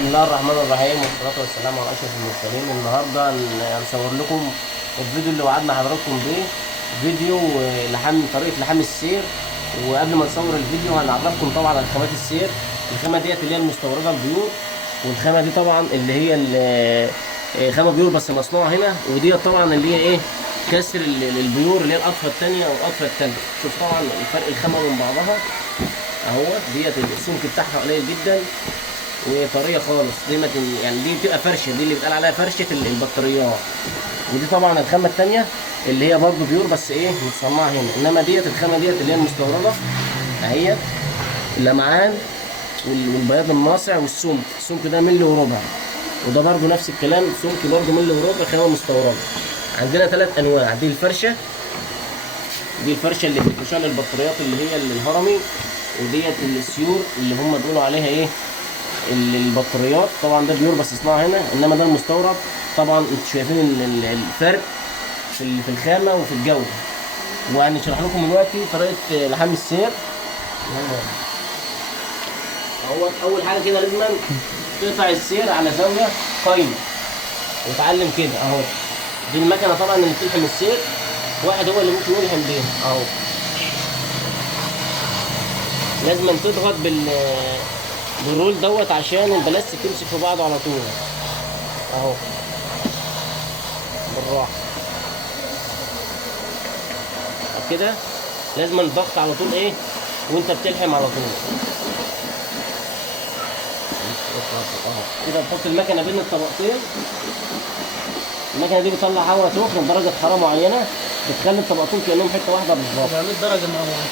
بسم الله الرحمن الرحيم والصلاة والسلام على أشرف المرسلين. النهارده هنصور لكم الفيديو اللي وعدنا حضراتكم بيه، فيديو طريقة لحام السير. وقبل ما نصور الفيديو هنعرفكم طبعا على خامات السير. الخامة ديت اللي هي المستوردة البيور، والخامة دي طبعا اللي هي خامة بيور بس مصنوعة هنا، وديت طبعا اللي هي ايه كسر البيور اللي هي القطفة التانية والقطفة التالتة. شوف طبعا الفرق الخامة من بعضها اهوت. ديت السمك بتاعها قليل جدا وطريه خالص، دي يعني دي بتبقى فرشه، دي اللي بيتقال عليها فرشه البطاريات. ودي طبعا الخامه الثانيه اللي هي برضه بيور بس ايه متصنعه هنا، انما ديت الخامه ديت اللي هي المستورده اهيت. اللمعان والبياض الناصع السمك ده ملي وربع، وده برضه نفس الكلام سمك برضه ملي وربع، خامه مستورده. عندنا 3 انواع، دي الفرشه اللي بتتشال البطاريات اللي هي الهرمي، وديت السيور اللي هم بيقولوا عليها ايه البطاريات. طبعا ده بيور بس صناعه هنا، انما ده المستورد. طبعا انتوا شايفين الفرق في الخامه وفي الجوده. وهنشرح لكم دلوقتي طريقه لحام السير. اول حاجه كده لازم تقطع السير على زاويه قايمه وتعلم كده اهو. دي المكنه طبعا اللي بتلحم السير، واحد هو اللي ممكن يلحم بيها اهو. لازم تضغط بالرول دوت عشان البلاستيك تمسك في بعضه على طول اهو، بالراحه كده. لازم الضغط على طول ايه وانت بتلحم على طول اهو كده. نحط المكنه بين الطبقتين. المكنه دي بتطلع هواء سخن بدرجه حراره معينه، بتخلي الطبقتين كانهم حته واحده بالظبط. 700 درجه مئويه،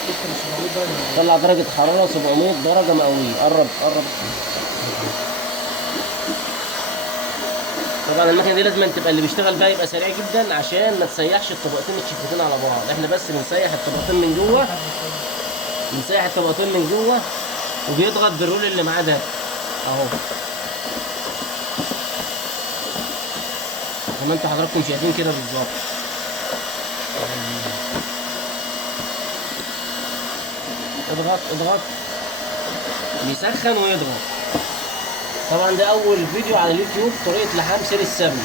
700 درجه مئويه. طلع درجه حراره 700 درجه مئويه. قرب. طبعا المكنه دي لازم تبقى اللي بيشتغل بقى يبقى سريع جدا عشان ما تسيحش الطبقتين الشفتين على بعض. احنا بس بنسيح الطبقتين من جوه، وبيضغط بالرول اللي معاه ده اهو، زي ما انتوا حضراتكم شايفين كده بالظبط. اضغط بيسخن ويضغط. طبعا ده اول فيديو على اليوتيوب طريقه لحام سير السبل،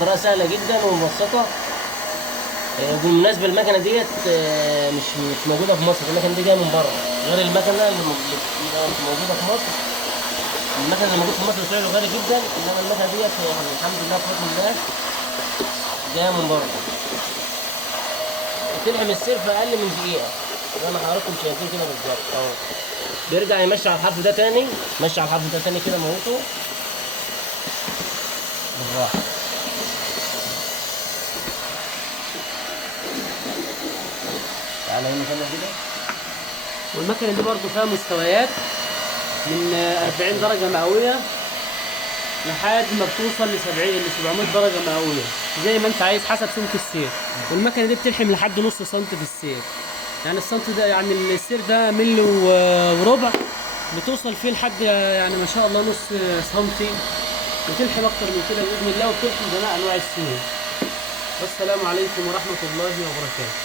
طريقه سهله جدا ومبسطه. بالمناسبه المكنه ديت مش موجوده في مصر، المكنه دي جايه من بره، غير المكنه اللي موجوده في مصر. المكنه اللي موجوده في مصر سعره غالي جدا، انما المكنه ديت يعني الحمد لله بفضل الله جايه من بره. بتلحم السير في اقل من دقيقه زي ما حضراتكم شايفين كده بالظبط اهو. بيرجع يمشي على الحرف ده تاني، كده موته بالراحه. تعالى هنا كده. والمكنه دي برضو فيها مستويات من 40 درجه مئويه لحد ما بتوصل ل 700 درجه مئويه، زي ما انت عايز حسب سمك السير. والمكنه دي بتلحم لحد نص سنتي في السير، يعني السنتي ده يعني السير ده ملي وربع، بتوصل فيه لحد يعني ما شاء الله نص سنتي، بتلحم اكتر من كده باذن الله، وبتلحم جميع انواع السير. والسلام عليكم ورحمه الله وبركاته.